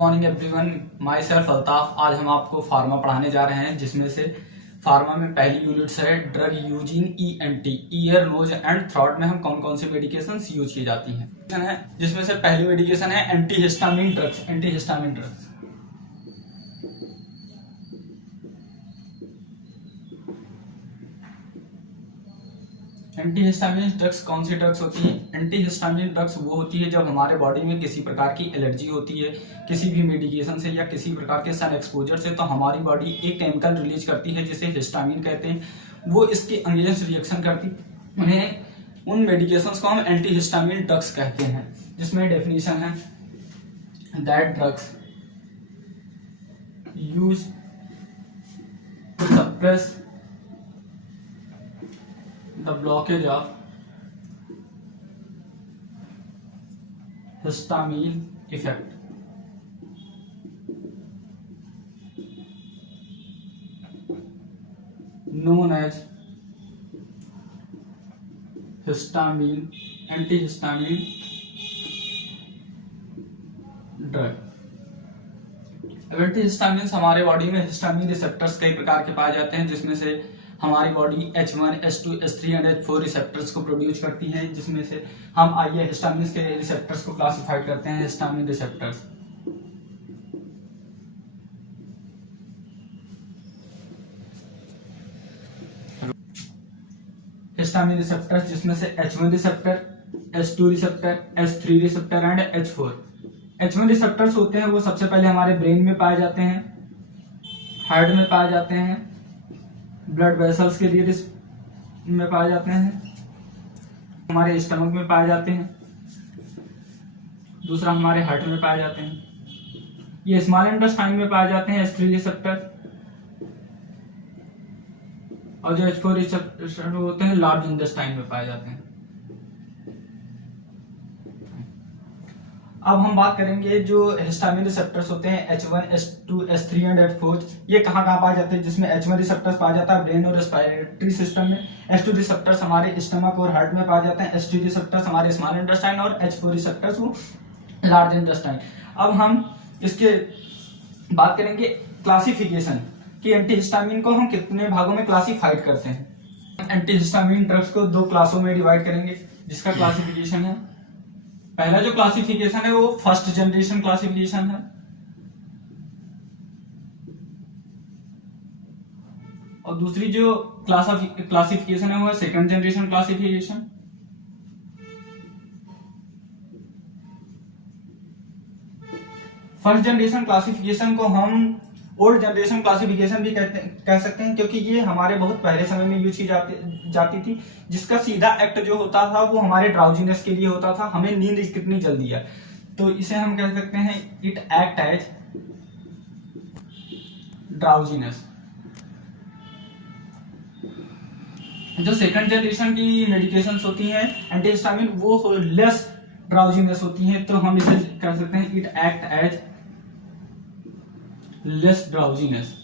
Morning everyone, my self Altaf. आज हम आपको फार्मा पढ़ाने जा रहे हैं, जिसमें से फार्मा में पहली यूनिट्स है drug using ENT, ear nose and throat में हम कौन कौन सी मेडिकेशन यूज की जाती हैं। जिसमें से पहली मेडिकेशन है antihistamine drugs. Antihistamine drugs antihistamine drugs कौन सी ड्रग्स होती है? एंटीहिस्टामिन ड्रग्स वो होती है जब हमारे बॉडी में किसी प्रकार की एलर्जी होती है किसी भी मेडिकेशन से या किसी प्रकार के सन एक्सपोजर से, तो हमारी बॉडी एक केमिकल रिलीज करती है जिसे हिस्टामिन कहते हैं। वो इसके अगेंस्ट रिएक्शन करती, उन्हें उन मेडिकेशंस को हम एंटीहिस्टामिन ड्रग्स कहते हैं। जिसमें डेफिनेशन है that drugs use to suppress the blockage of histamine effect. Known as histamine, antihistamine drug. अब एंटीहिस्टामिन हमारे बॉडी में हिस्टामिन रिसेप्टर्स कई प्रकार के पाए जाते हैं, जिसमें से हमारी body H1, H2, H3 and H4 receptors को प्रोड्यूस करती है। जिसमें से हम आइए हिस्टामिन के रिसेप्टर्स को क्लासिफाई करते हैं। हिस्टामिन रिसेप्टर्स जिसमें से H1 receptor, H2 receptor, H3 receptor and H4। H1 receptors होते हैं वो सबसे पहले हमारे ब्रेन में पाए जाते हैं, हार्ट में पाए जाते हैं, ब्लड वेसल्स के लिए में पाए जाते हैं, हमारे स्टमक में पाए जाते हैं, दूसरा हमारे हार्ट में पाए जाते हैं। ये स्मॉल इंटेस्टाइन में पाए जाते हैं H3 रिसेप्टर, और जो H4 रिसेप्टर होते हैं लार्ज इंटेस्टाइन में पाए जाते हैं। अब हम बात करेंगे जो हिस्टामिन रिसेप्टर्स होते हैं H1, H2, H3 and H4, ये कहाँ कहाँ पाए जाते हैं। जिसमें H1 रिसेप्टर्स पाया जाता है ब्रेन और रेस्पिरेटरी सिस्टम में, H2 रिसेप्टर्स हमारे स्टमक और हार्ट में पाए जाते हैं, H3 रिसेप्टर्स हमारे स्मॉल इंटेस्टाइन और H4 रिसेप्टर्स वो लार्ज इंटेस्टाइन। अब हम इसके बात करेंगे क्लासिफिकेशन कि एंटीहिस्टामिन को हम कितने भागों में क्लासिफाइड करते हैं। एंटीहिस्टामिन ड्रग्स को दो क्लासों में डिवाइड करेंगे, जिसका क्लासिफिकेशन है, पहला जो क्लासिफिकेशन है वो फर्स्ट जनरेशन क्लासिफिकेशन है, और दूसरी जो क्लासिफिकेशन है वो है second generation classification. First generation classification को हम ओल्ड जनरेशन क्लासिफिकेशन भी कह सकते हैं, क्योंकि ये हमारे बहुत पहले समय में यूज की जाती थी। जिसका सीधा एक्ट जो होता था वो हमारे ड्राउजीनेस के लिए होता था, हमें नींद कितनी जल्दी है, तो इसे हम कह सकते हैं इट एक्ट एज ड्राउजीनेस। जो सेकंड जनरेशन की मेडिकेशंस होती हैं एंटीहिस्टामिन, वो लेस ड्राउजीनेस होती हैं, तो हम इसे कह सकते हैं it act as less drowsiness.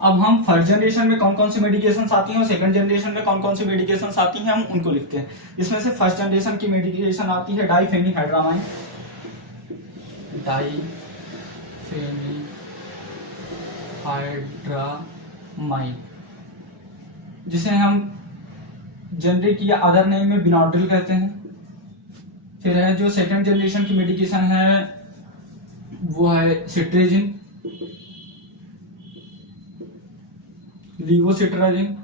अब हम फर्स्ट जनरेशन में कौन कौन सी मेडिकेशंस आती हैं और सेकंड जनरेशन में कौन कौन सी मेडिकेशंस आती हैं हम उनको लिखते हैं। इसमें से फर्स्ट जनरेशन की मेडिकेशन आती है डाइफेनिहाइड्रामाइन, जिसे हम जेनरिक या अदर नेम में बिनॉड्रिल कहते हैं। फिर है जो सेकंड जनरेशन की मेडिकेशन है वो है सिट्रेजिन, लीवोसिट्राजिन।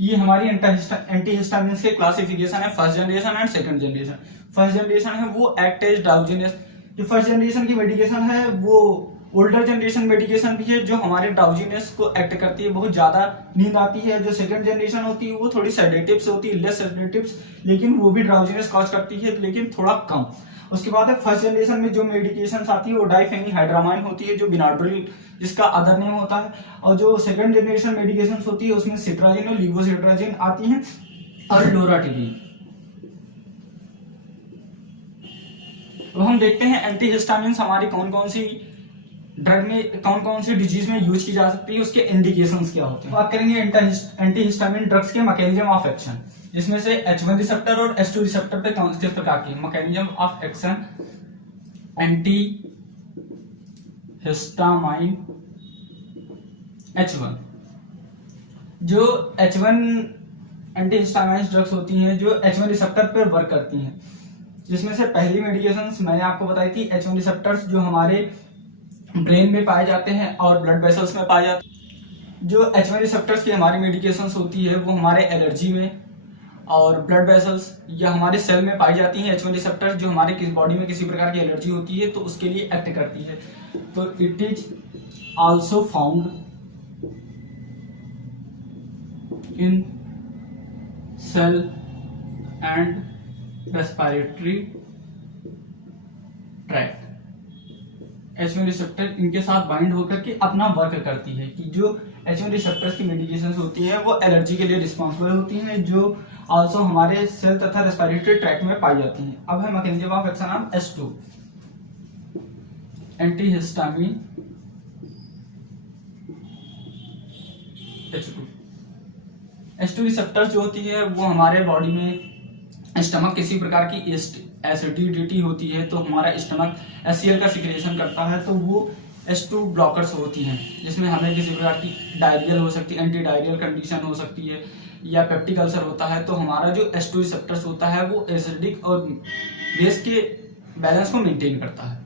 ये हमारी एंटीहिस्टामिन के क्लासिफिकेशन है first generation and second generation. First generation है वो एक्ट एज ड्राउजीनेस। जो फर्स्ट जनरेशन की मेडिकेशन है वो ओल्डर जनरेशन मेडिकेशन भी है, जो हमारे ड्राउजीनेस को एक्ट करती है, बहुत ज्यादा नींद आती है। जो सेकंड जनरेशन होती है वो थोड़ी सेडेटिव्स होती है, लेस सेडेटिव्स, लेकिन वो भी ड्राउजीनेस कॉज करती है, लेकिन थोड़ा कम। उसके बाद है फर्स्ट जनरेशन में जो मेडिकेशन आती है वो डाइफेनिहाइड्रामाइन होती है, जो बिनॉड्रिल जिसका अदर नेम होता है। और जो सेकंड जनरेशन मेडिकेशन होती है उसमें सिट्राजिन और लीवोसिट्राजिन आती है, और लोराटिडिन। तो हम देखते हैं एंटीहिस्टामिन हमारी कौन कौन सी ड्रग में कौन कौन सी डिजीज में यूज की जा सकती है, उसके इंडिकेशंस क्या होते हैं। बात करेंगे एंटीहिस्टामिन ड्रग्स के मैकेनिज्म ऑफ एक्शन। जिसमें से H1 रिसेप्टर और H2 रिसेप्टर पे किस प्रकार की mechanism of action anti histamine H1। जो H1 एंटी हिस्टामाइन ड्रग्स होती हैं जो H1 रिसेप्टर पर वर्क करती हैं, जिसमें से पहली मेडिकेशंस मैंने आपको बताई थी H1 रिसेप्टर्स जो हमारे ब्रेन में पाए जाते हैं और ब्लड वेसल्स में पाए जाते हैं। जो H1 रिसेप्टर्स की हमारी मेडिकेशंस होती है वो हमारे एलर्जी में और ब्लड वेसल्स या हमारे सेल में पाई जाती हैं। H1 रिसेप्टर्स जो हमारे बॉडी में किसी प्रकार की एलर्जी होती है तो उसके लिए एक्ट करती है। तो it is also found in cell and respiratory tract. H1 receptor इनके साथ बाइंड होकर के अपना वर्क करती है कि जो H1 रिसेप्टर्स की मेडिकेशंस होती है वो एलर्जी के लिए रिस्पॉन्सिबल होती हैं, जो आल्सो हमारे सेल तथा रेस्पिरेटरी ट्रैक्ट में पाई जाती हैं। अब है mechanism of action of H2 antihistamine H2 receptors जो होती है वो हमारे बॉडी में स्टमक किसी प्रकार की एसिडिटी होती है तो हमारा स्टमक HCl का सिक्रेशन करता है, तो वो H2 ब्लॉकर्स होती हैं, जिसमें हमें किसी प्रकार की डायरियल हो सकती है, एंटी डायरियल कंडीशन हो सकती है या पेप्टिक अल्सर होता है, तो हमारा जो H2 रिसेप्टर्स होता है वो एसिडिक और बेस के बैलेंस को मेंटेन करता है।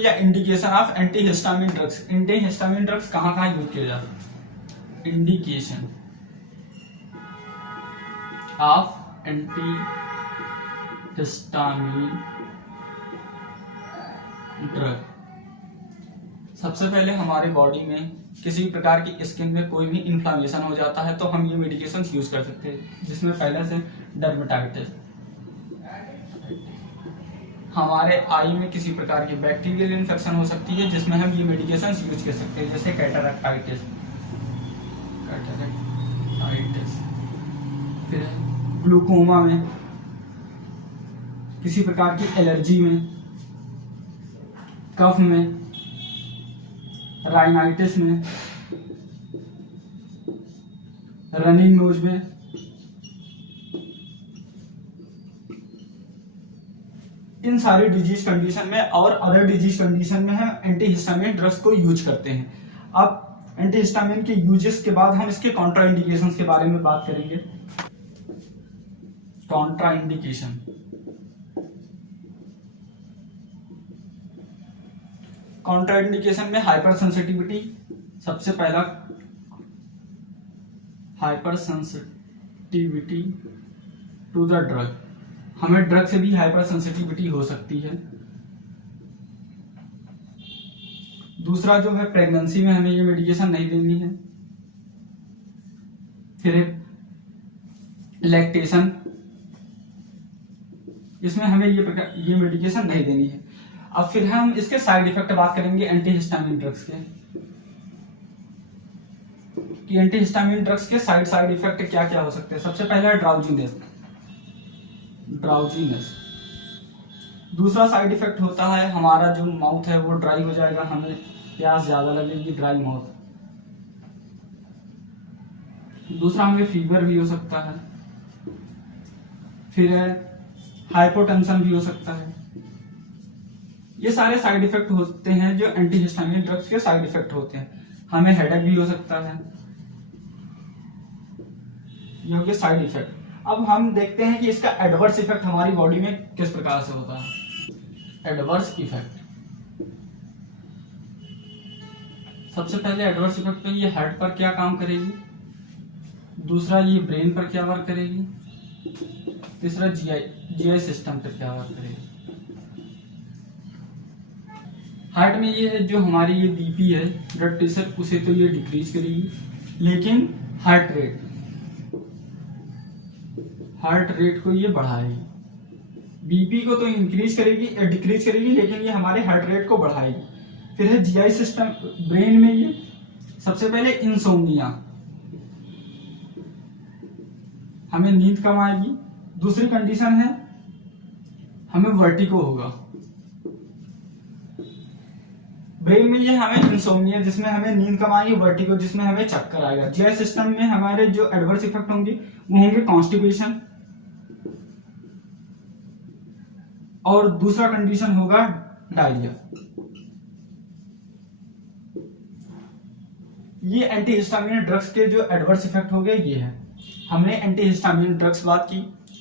या indication of antihistamine drugs. Antihistamine drugs कहाँ कहाँ यूज किए जाते हैं? Indication of antihistamine drug. सबसे पहले हमारे बॉडी में किसी प्रकार की स्किन में कोई भी इन्फ्लामेशन हो जाता है तो हम ये मेडिकेशन यूज कर सकते हैं, जिसमें पहले से डर्मेटाइटिस। हमारे आई में किसी प्रकार की बैक्टीरियल इन्फेक्शन हो सकती है जिसमें हम ये मेडिकेशन यूज कर सकते हैं, जैसे कैटरेक्टाइटिस। फिर ग्लूकोमा में, किसी प्रकार की एलर्जी में, कफ में, राइनाइटिस में, रनिंग नोज में, इन सारी डिजीज कंडीशन में और अदर डिजीज कंडीशन में हम एंटीहिस्टामिन ड्रग्स को यूज करते हैं। अब एंटीहिस्टामिन के यूजेस के बाद हम इसके कॉन्ट्राइंडिकेशंस के बारे में बात करेंगे। कॉन्ट्राइंडिकेशन। कॉन्ट्राइंडिकेशन में हाइपर सेंसिटिविटी सबसे पहला, hyper sensitivity to the drug. हमें ड्रग से भी हाइपर सेंसिटिविटी हो सकती है। दूसरा जो है प्रेगनेंसी में हमें ये मेडिकेशन नहीं देनी है। फिर लैक्टेशन, इसमें हमें ये मेडिकेशन नहीं देनी है। अब फिर हम इसके साइड इफेक्ट बात करेंगे एंटीहिस्टामिन ड्रग्स के, कि एंटीहिस्टामिन ड्रग्स के साइड इफेक्ट क्या क्या हो सकते हैं। सबसे पहला है ड्राउजीनेस। दूसरा साइड इफेक्ट होता है हमारा जो माउथ है वो ड्राई हो जाएगा, हमें प्यास ज्यादा लगेगी, ड्राई माउथ। दूसरा हमें फीवर भी हो सकता है। फिर है हाइपोटेंशन भी हो सकता है। ये सारे साइड इफेक्ट होते हैं जो एंटीहिस्टामिन ड्रग्स के साइड इफेक्ट होते हैं। हमें हेडेक भी हो सकता है। ये हो गया साइड इफेक्ट। अब हम देखते हैं कि इसका एडवर्स इफेक्ट हमारी बॉडी में किस प्रकार से होता है। एडवर्स इफेक्ट, सबसे पहले एडवर्स इफेक्ट पे ये हार्ट पर क्या काम करेगी, दूसरा ये ब्रेन पर क्या वर्क करेगी, तीसरा जीआई सिस्टम पर क्या वर्क करेगी। हार्ट में ये है जो हमारी ये बीपी है, ब्लड प्रेशर, उसे तो ये डिक्रीज करेगी, लेकिन हार्ट रेट को ये बढ़ाएगी। बीपी को तो इंक्रीज करेगी, डिक्रीज करेगी, लेकिन ये हमारे हार्ट रेट को बढ़ाएगी। फिर है जीआई सिस्टम, ब्रेन में ये सबसे पहले इंसोम्निया, हमें नींद कम आएगी। दूसरी कंडीशन है हमें वर्टिगो होगा। ब्रेन में ये हमें इंसोम्निया जिसमें हमें नींद कम आएगी, वर्टिगो जिसमें हमें चक्कर आएगा। जीआई सिस्टम में हमारे जो एडवर्स इफेक्ट होंगे वो होंगे कॉन्स्टिपेशन, और दूसरा कंडीशन होगा डायरिया। ये एंटीहिस्टामिन ड्रग्स के जो एडवर्स इफेक्ट हो गए ये है। हमने एंटीहिस्टामिन ड्रग्स बात की।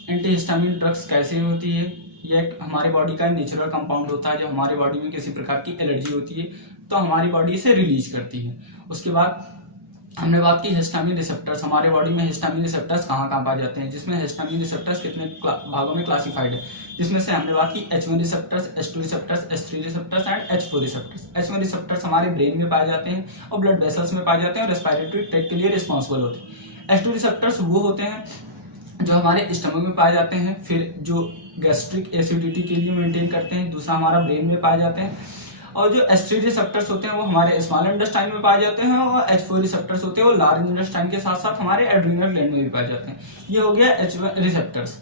एंटीहिस्टामिन ड्रग्स कैसे होती है? ये हमारे बॉडी का नेचुरल कंपाउंड होता है। जब हमारे बॉडी में किसी प्रकार की एलर्जी होती है तो हमारी बॉडी इसे रिलीज करती है। उसके बाद हमने बात की हिस्टामिन रिसेप्टर्स। हमारे बॉडी में हिस्टामिन रिसेप्टर्स कहाँ कहाँ पाए जाते हैं, जिसमें हिस्टामिन रिसेप्टर्स कितने भागों में क्लासिफाइड है, जिसमें से हमने बात की H1 receptors, H2 receptors, H3 receptors and H4 receptors. H1 receptors हमारे ब्रेन में पाए जाते हैं और ब्लड वेसल्स में पाए जाते हैं और रेस्पिरेटरी ट्रैक्ट के लिए रिस्पॉन्सिबल होते हैं। H2 रिसेप्टर्स वो होते हैं जो हमारे स्टमक में पाए जाते हैं, फिर जो गैस्ट्रिक एसिडिटी के लिए मेंटेन करते हैं। दूसरा हमारा ब्रेन में पाए जाते हैं। और जो H3 रिसेप्टर्स होते हैं वो हमारे स्मॉल इंटेस्टाइन में पाए जाते हैं और H4 रिसेप्टर्स होते हैं वो लार्ज इंटेस्टाइन के साथ साथ हमारे एड्रीनल ग्लैंड में भी पाए जाते हैं। ये हो गया H1 रिसेप्टर्स।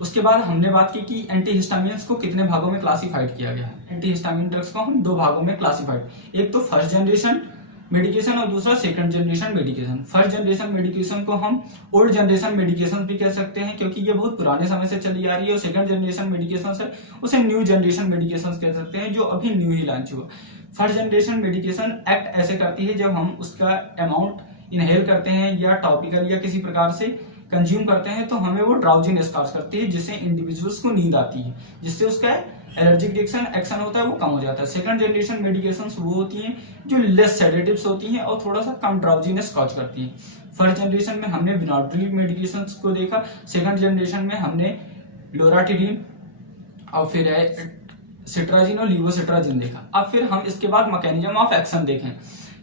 उसके बाद हमने बात की कि एंटीहिस्टामिन्स को कितने भागों में क्लासिफाइड किया गया है। एंटीहिस्टामिन ड्रग्स को हम दो भागों में क्लासिफाइड, एक तो फर्स्ट जनरेशन मेडिकेशन और दूसरा second generation medication. First generation medication को हम ओल्ड जनरेशन मेडिकेशन भी कह सकते हैं क्योंकि ये बहुत पुराने समय से चली आ रही है। और सेकंड जनरेशन मेडिकेशन है उसे न्यू जनरेशन मेडिकेशन कह सकते हैं जो अभी न्यू ही लॉन्च हुआ। फर्स्ट जनरेशन मेडिकेशन एक्ट ऐसे करती है जब हम उसका अमाउंट इनहेल करते हैं या टॉपिकल या किसी प्रकार से कंज्यूम करते हैं तो हमें वो ड्राउजीनेस कॉज करती है, जिससे इंडिविजुअल्स को नींद आती है, जिससे उसका एलर्जिक रिएक्शन एक्शन होता है वो कम हो जाता है। सेकंड जनरेशन मेडिकेशंस वो होती हैं जो लेस सेडेटिव्स होती हैं और थोड़ा सा कम ड्राउजीनेस कॉज करती हैं। फर्स्ट जनरेशन में हमने विनाड्रिल मेडिकेशंस को देखा, सेकंड जनरेशन में हमने लोराटिडीन और फिर सिट्राजिन और लीवोसिट्राजिन देखा। अब फिर हम इसके बाद मैकेनिज्म ऑफ एक्शन देखें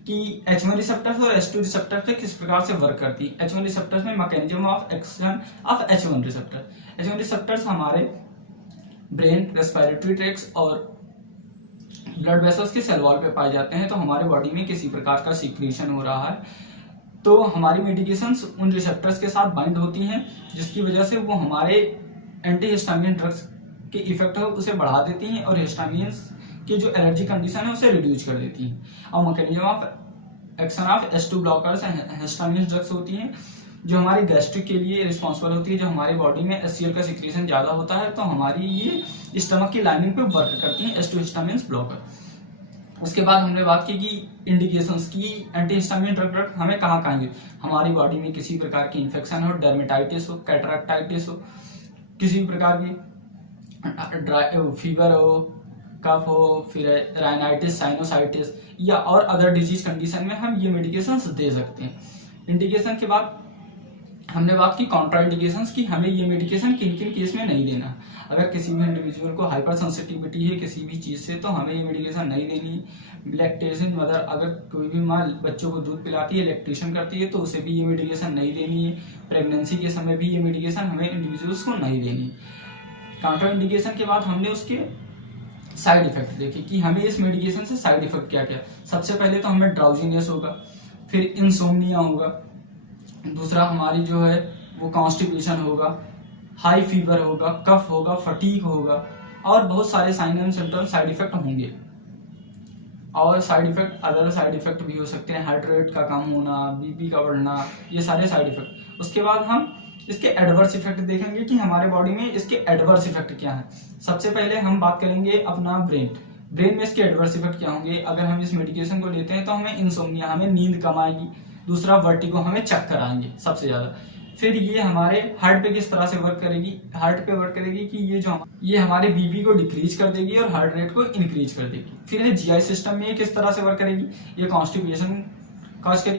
कि H1 रिसेप्टर्स और H2 रिसेप्टर्स पे किस प्रकार से वर्क करती है। H1 रिसेप्टर्स में mechanism of action of H1 receptor. H1 receptors हमारे ब्रेन, रेस्पिरेटरी ट्रैक्ट्स और ब्लड वेसल्स के सेल वॉल पे पाए जाते हैं। तो हमारे बॉडी में किसी प्रकार का सिक्रीशन हो रहा है तो हमारी मेडिकेशंस उन रिसेप्टर्स के साथ बाइंड होती हैं, जिसकी वजह से वो हमारे एंटीहिस्टामिन ड्रग्स के इफेक्ट है उसे बढ़ा देती हैं और हिस्टामिन की जो एलर्जी कंडीशन है उसे रिड्यूस कर देती है। और mechanism of action of H2 blockers histamine drugs होती हैं जो हमारे गैस्ट्रिक के लिए रिस्पॉन्सिबल होती है। जब हमारे बॉडी में HCl का सिक्रीशन ज्यादा होता है तो हमारी ये स्टमक की लाइनिंग पे वर्क करती हैं H2 हिस्टामिन ब्लॉकर। उसके बाद हमने बात की कि इंडिकेशंस की एंटीहिस्टामिन ड्रग हमें कहाँ कहाँ हमारी बॉडी में किसी प्रकार की इन्फेक्शन हो, डर्मेटाइटिस हो, कैटरेक्टाइटिस हो, किसी प्रकार की फीवर हो, कफ हो, फिर राइनाइटिस, साइनोसाइटिस या और अदर डिजीज कंडीशन में हम ये मेडिकेशंस दे सकते हैं। इंडिकेशन के बाद हमने बात की कॉन्ट्रा इंडिकेशंस की हमें ये मेडिकेशन किन किन केस में नहीं देना। अगर किसी भी इंडिविजुअल को हाइपर सेंसिटिविटी है किसी भी चीज से तो हमें ये मेडिकेशन नहीं देनी। लैक्टेशन मदर अगर कोई भी माँ बच्चों को दूध पिलाती है, लैक्टेशन करती है तो उसे भी ये मेडिकेशन नहीं देनी है। प्रेगनेंसी के समय भी ये मेडिकेशन हमें इंडिविजुअल्स को नहीं देनी। काउंटर इंडिकेशन के बाद हमने उसके साइड इफेक्ट देखे कि हमें इस मेडिकेशन से साइड इफेक्ट क्या क्या। सबसे पहले तो हमें ड्राउजीनेस होगा, फिर इंसोम्निया होगा, दूसरा हमारी जो है वो कॉन्स्टिपेशन होगा, हाई फीवर होगा, कफ होगा, फटीग होगा और बहुत सारे sign and symptom side effect होंगे। और side effect other side effect भी हो सकते हैं, हार्ट रेट का कम होना, बीपी का बढ़ना, ये सारे साइड इफेक्ट। उसके बाद हम इसके एडवर्स इफेक्ट देखेंगे कि हमारे बॉडी में इसके एडवर्स इफेक्ट क्या है। सबसे पहले हम बात करेंगे अपना ब्रेन में इसके एडवर्स इफेक्ट क्या होंगे। अगर हम इस मेडिकेशन को लेते हैं तो हमें इंसोम्निया, हमें नींद कम आएगी। दूसरा वर्टिगो, हमें चक्कर आएंगे सबसे ज्यादा। फिर ये हमारे हार्ट पे किस तरह से वर्क करेगी, हार्ट पे वर्क करेगी कि ये हमारे बीपी को डिक्रीज कर देगी और हार्ट रेट को इंक्रीज कर देगी। फिर जीआई सिस्टम में किस तरह से वर्क करेगी, ये कॉन्स्टिपेशन कॉज करेगी।